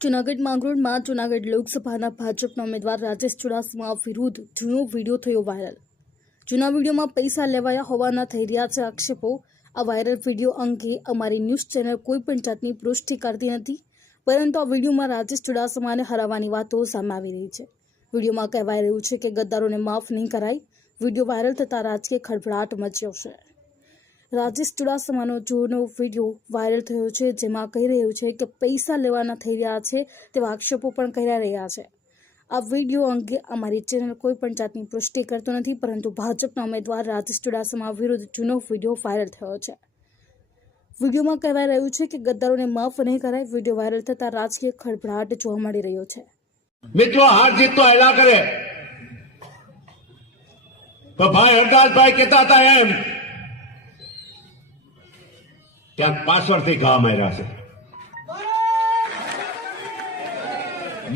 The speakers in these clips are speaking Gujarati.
જૂનાગઢ માંગરોળમાં જૂનાગઢ લોકસભાના ભાજપના ઉમેદવાર રાજેશ ચુડાસમા વિરુદ્ધ જૂનો વિડીયો થયો વાયરલ। જૂના વિડીયોમાં પૈસા લેવાયા હોવાના થઈ રહ્યા છે આક્ષેપો। આ વાયરલ વિડીયો અંગે અમારી ન્યૂઝ ચેનલ કોઈ પણ જાતની પુષ્ટિ કરતી નથી, પરંતુ આ વિડીયોમાં રાજેશ ચુડાસમાને હરાવવાની વાતો સામે આવી રહી છે। વિડીયોમાં કહેવાય રહ્યું છે કે ગદ્દારોને માફ નહીં કરાય। વિડીયો વાયરલ થતાં રાજકીય ખળભળાટ મચ્યો છે। રાજેશ ચુડાસમાનો જૂનો વિડીયો વાયરલ થયો છે, જેમાં કહી રહ્યું છે કે પૈસા લેવાના થઈ રહ્યા છે તેવા આક્ષેપો પણ કરી રહ્યા છે। આ વિડીયો અંગે અમારી ચેનલ કોઈ પણ જાતની પુષ્ટિ કરતો નથી, પરંતુ ભાજપના ઉમેદવાર રાજેશ ચુડાસમા વિરુદ્ધ જૂનો વિડીયો વાયરલ થયો છે। વિડીયોમાં કહેવાય રહ્યું છે કે ગદ્દારોને માફ નહીં કરાય। વિડીયો વાયરલ થતાં રાજકીય ખળભળાટ જોવા મળી રહ્યો છે। મિત્રો હાર જીત તો હેલા કરે તો ભાઈ હરદાસભાઈ કહેતા હતા એમ ક્યાંક પાછળથી ઘા માર્યા છે।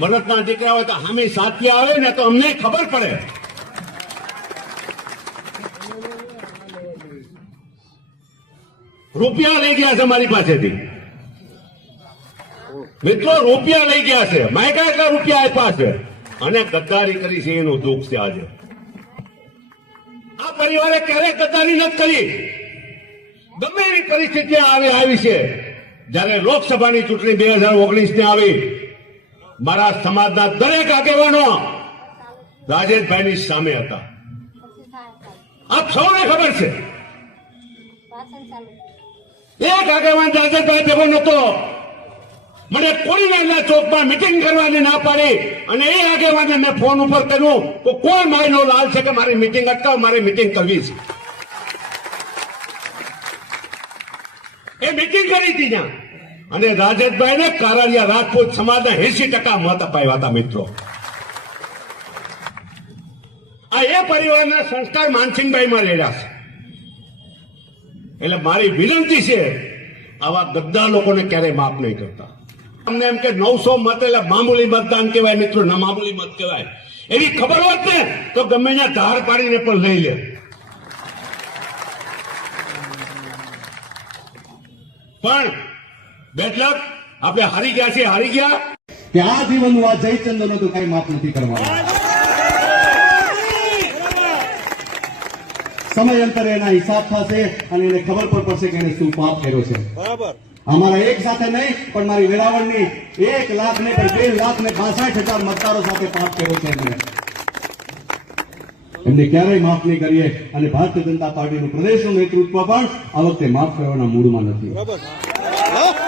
મરદના દીકરા હોય તો હામી સાથી આવે ને તો અમને ખબર પડે। રૂપિયા લઈ ગયા છે મારી પાસેથી, મિત્રો રૂપિયા લઈ ગયા છે, માયકા એટલા રૂપિયા આપ્યા છે અને ગદ્દારી કરી છે એનું દુઃખ છે। આજે આ પરિવારે ક્યારેય ગદ્દારી નથી કરી। ગમે એવી પરિસ્થિતિ આવી છે। જયારે લોકસભાની ચૂંટણી 2019 ની આવી, મારા સમાજના દરેક આગેવાનો રાજેશભાઈની સામે હતા। આપ સૌને ખબર છે, એક આગેવાન રાજેશભાઈ ભેગો નતો। મને કોળીનારના ચોકમાં મિટિંગ કરવાની ના પાડી અને એ આગેવાને મેં ફોન ઉપર કર્યું તો કોઈ માયનો લાલ છે કે મારી મિટિંગ અટકાવ, મારી મિટિંગ કરવી છે। એ મિટિંગ કરી હતી ત્યાં અને રાજેશભાઈને કારારિયા રાજપૂત સમાજના 80% મત અપાયા હતા। મિત્રો આ એ પરિવારના સંસ્કાર માનસિંહભાઈમાં રહેલા છે। એટલે મારી વિનંતી છે, આવા ગદ્દાર લોકોને ક્યારેય માફ નહીં કરતા। અમને એમ કે 900 મત એટલે મામૂલી મતદાન કહેવાય મિત્રો, ના મામૂલી મત કહેવાય। એવી ખબર હોત ને તો ગમે ત્યાં ધાર પાડીને પણ લઈ લે। પણ બેઠક આપણે હારી ગયા છે, હારી ગયા કે આ જીવનનું આ જયચંદ્રનો તો કઈ માફ નથી કરવાનો। સમય અંતરે એના હિસાબ થશે અને એને ખબર પણ પડશે કે એને શું પાપ કર્યો છે। બરાબર, અમારા એક સાથે નહીં પણ મારી વેરાવળની 1 લાખ ને 2,62,000 મતદારો સાથે પાપ કર્યો છે। એમને ક્યારેય માફ નહીં કરીએ અને ભારતીય જનતા પાર્ટીનું પ્રદેશનું નેતૃત્વ પણ આ વખતે માફ કરવાના મૂડમાં નથી।